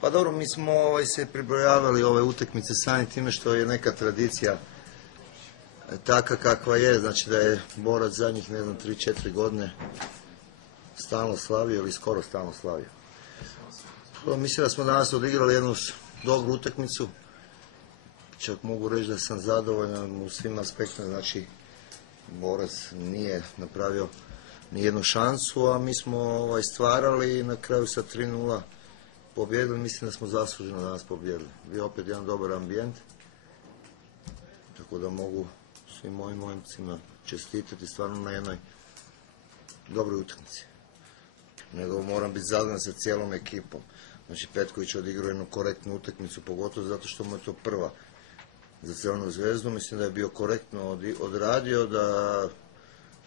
Pa dobro, mi smo se pribrojavali ove utakmice sami time što je neka tradicija taka kakva je, znači da je Borac zadnjih, ne znam, 3-4 godine stalno slavio ili skoro stalno slavio. Mislim da smo danas odigrali jednu dobru utakmicu, čak mogu reći da sam zadovoljan u svim aspektima, znači Borac nije napravio ni jednu šansu, a mi smo stvarali i na kraju sa 3:0 pobjedili, mislim da smo zasluženo danas pobjedili. Bio opet jedan dobar ambijent, tako da mogu svim mojim momcima čestitati stvarno na jednoj dobroj utakmici. Nego moram biti zadovoljan sa cijelom ekipom. Znači Petković odigrao jednu korektnu utakmicu, pogotovo zato što mu je to prva za Crvenu zvezdu. Mislim da je bio korektno odradio, da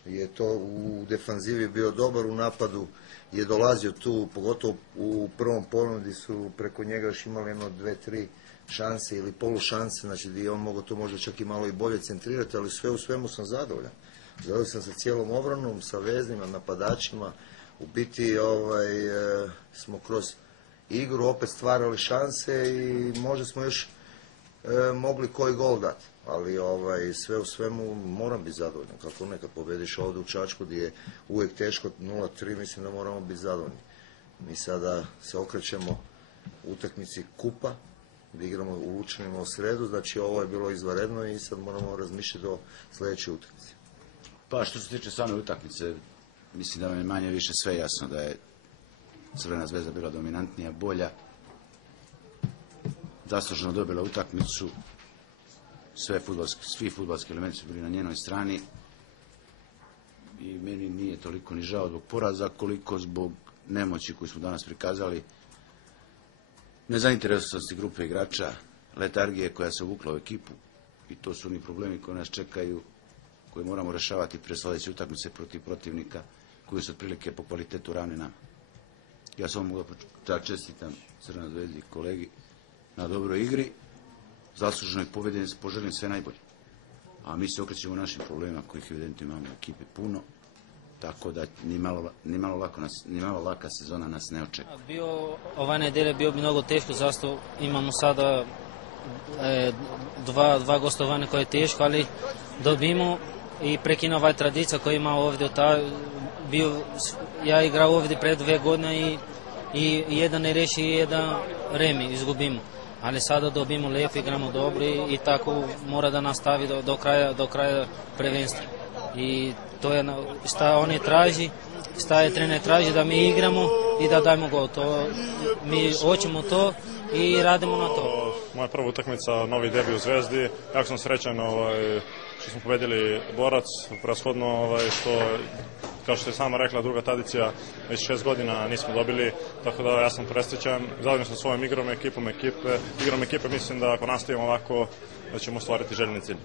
je to u defanzivi bio dobar, u napadu je dolazio tu, pogotovo u prvom polu gdje su preko njega još imali jedno 2-3 šanse ili polušanse, znači gdje je on mogao to možda čak i malo i bolje centrirati, ali sve u svemu sam zadovoljan. Zadovoljan sam sa cijelom obranom, sa veznima, napadačima. U biti smo kroz igru opet stvarali šanse i možda smo još mogli koji gol dati. Ali sve u svemu moram biti zadovoljan. Kako nekad pobediš ovdje u Čačku gdje je uvijek teško 0-3, mislim da moramo biti zadovoljni. Mi sada se okrećemo u utakmici kupa, gdje igramo u Lučanima u sredu, znači ovo je bilo izvanredno i sad moramo razmišljati o sljedećoj utakmici. Pa što se tiče same utakmice, mislim da vam je manje više sve jasno da je Crvena zvezda bila dominantnija, bolja, zasluženo dobila utakmicu, svi fudbalski elementi su bili na njenoj strani i meni nije toliko ni žao zbog poraza koliko zbog nemoći koju smo danas prikazali, nezainteresovanosti grupe igrača, letargije koja se uvukla u ekipu i to su oni problemi koji nas čekaju, koje moramo rešavati pre sljedeće utakmice protiv protivnika koji su otprilike po kvalitetu ravni nama. Ja samo mogu da čestitam Crvenoj zvezdi i kolegi na dobroj igri, zasluženoj pobjedi, poželim sve najbolje. A mi se okrećemo našim problemima kojih evidentno imamo u ekipi puno, tako da ni malo laka sezona nas ne očekuje. Ova nedelja bio bi mnogo teško, zašto imamo sada dva gostovanja koje je teško, ali dobimo i prekina ovaj tradicija koja ima ovdje. Ja igrao ovdje pred 2 godine i jedan ne reši i jedan remi izgubimo. Ali sada dobimo lijepo, igramo dobro i tako mora da nastavi do kraja prvenstva. I to je šta oni traži, šta je trener traži, da mi igramo i da dajmo gol. Mi hoćemo to i radimo na to. Moja prva utakmica, novi debi u Zvezdi. Jako sam srećan što smo pobedili Borac, prashodno što, kao što je sama rekla, druga tradicija, već 6 godina nismo dobili, tako da ja sam presrećan. Zadovoljan sam svojom igrom ekipe, mislim da ako nastavimo ovako da ćemo ostvariti željeni cilj.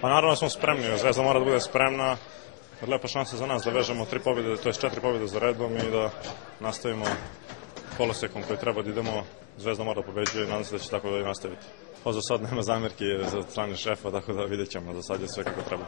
Pa naravno smo spremni, Zvezda mora da bude spremna, lepa šansa za nas da vežemo 3 pobjede, to je 4 pobjede za redom i da nastavimo kolosekom koji treba da idemo. Zvezda mora da pobeđuje i nadam se da će tako da i nastaviti. Za sad nema zamjerki za strane šefa, tako da vidjet ćemo, za sad je sve kako treba.